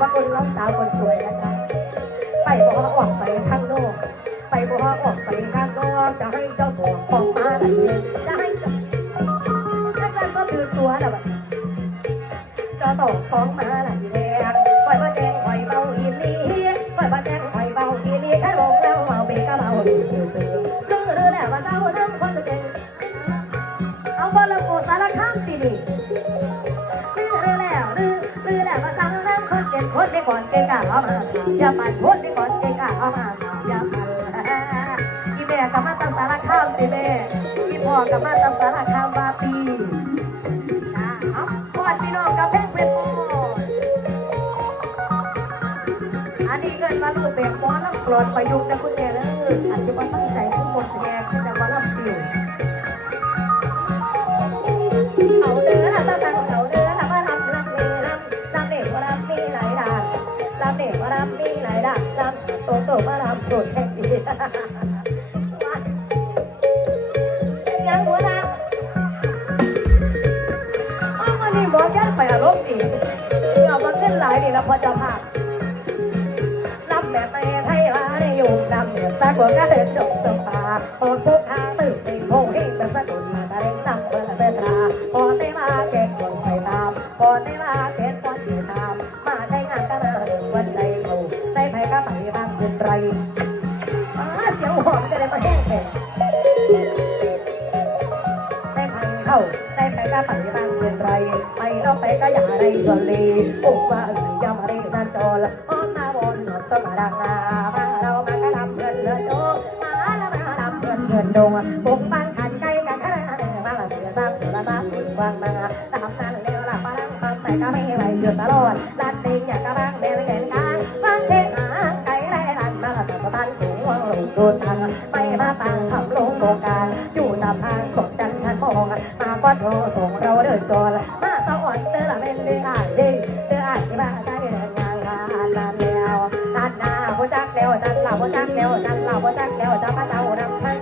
พระคุน้องสาวคนสวยนะคะไปบอออกไปข้างนอก ไปบอกออกไปข้างนอกจะให้เจ้าตัวออกมาแบบนี้จะให้เจ้าอาจารก็คือตัวแล้วแบบเจ้าตกฟ้องมาแบบยแรงปล่อยมาแจ้งปล่อยเบาอีนี่ปล่อยมาแจ้งปล่อยเบาอีนี่ข้าบอกแล้วเมาเบก้าเมาดูเสือเสือเรื่องเรื่องแล้วมาเศร้าน้ำคนเก่งเอาบอลโกสารข้ามปีนี้ พุไม่ก่อนเก่งกาเอามาอย่าปั่นพุไม่ก่อนเก่งกาเอามาอย่าปั่นอีแม่กัมาตัสารข้ามตีแม่อีพ่อกัมาตัสารข้ามบาปีนะเาพ่อพี่น้องกับแพ่งเป็นพ่ออันนี้เกินมาลูกเบรกหมอลำกรอนประยุกต์นะคุณเจริญอาจจะมาตั้งำเนี่ยมาลำมีหลายดักลำสโตโตมาลำโดดแค่ดียังหัวหน้าอ้าวมันนี่หมอยันไปอารมณ์ดีเอามาขึ้นหลายนี่แล้วพอจะพาลำแบบไม่ไทยว่าได้ยุ่งลำแบบสักว่าก็เดินจบสปาออพวกทางตื่นติงนพงเฮงแบบสะดุดมาตะเร่งนำเบอร์เส้นราพอเต้มาแกงคนไปตามพอเต้มาแก่ ಯಾರೈಗೊಳ್ಳಿ ಒಬ್ಬ ಯಮರೇ ಸಂತೋಲ ಒನ್ನ ಒನ್ನೊತ್ತ ಮರಂಗ เด้ออาเด้อเด้ออที่บ้านใส่เด้อยางลาลาแล้วตัดหน้าบ่จักแล้วจันเหล่าบ่จักแล้วจันเหล่าบ่จักแล้วจักพระเจ้านำทาง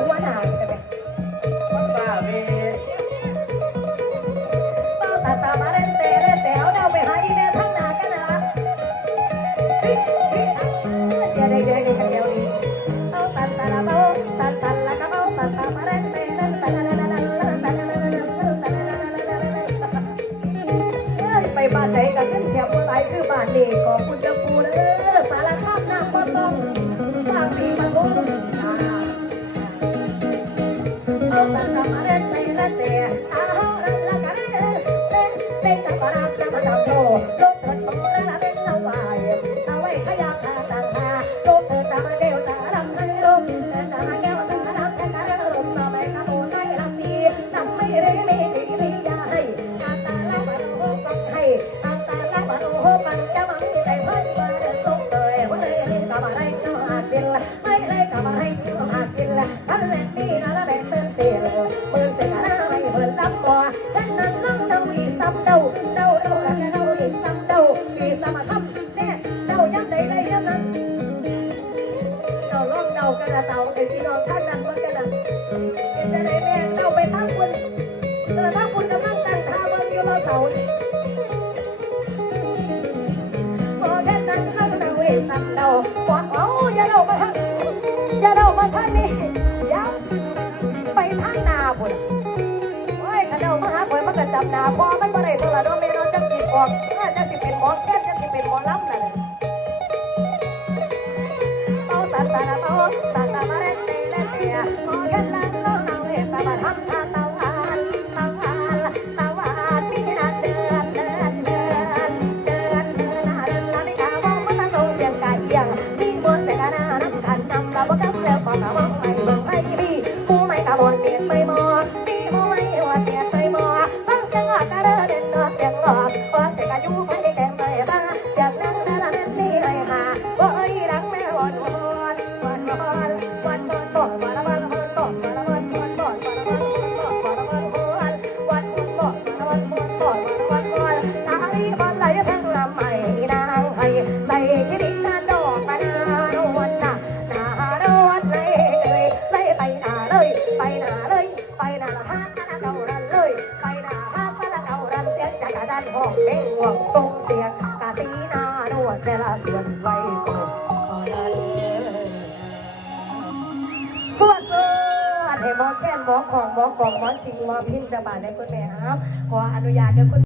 หัวหน ท่านนี่ยังไปทางนาพุ่นโอ้ยขนมมหาข่อยมันก็จำนาพอมันบ่ได้ตัวละดอกไม่รอจะกี่นออกถ้าจะสิเป็นหมอแค่จะสิเป็นหมอลำนั่น ม่ลาส่วนไว้ก่ดขอลาเลยสวัสดีให้หมอแค้นหมอของหมอกองหมอชิงหมอพิมพ์จะบาดในคุณแม่ครับขออนุญาตเด้อคุณ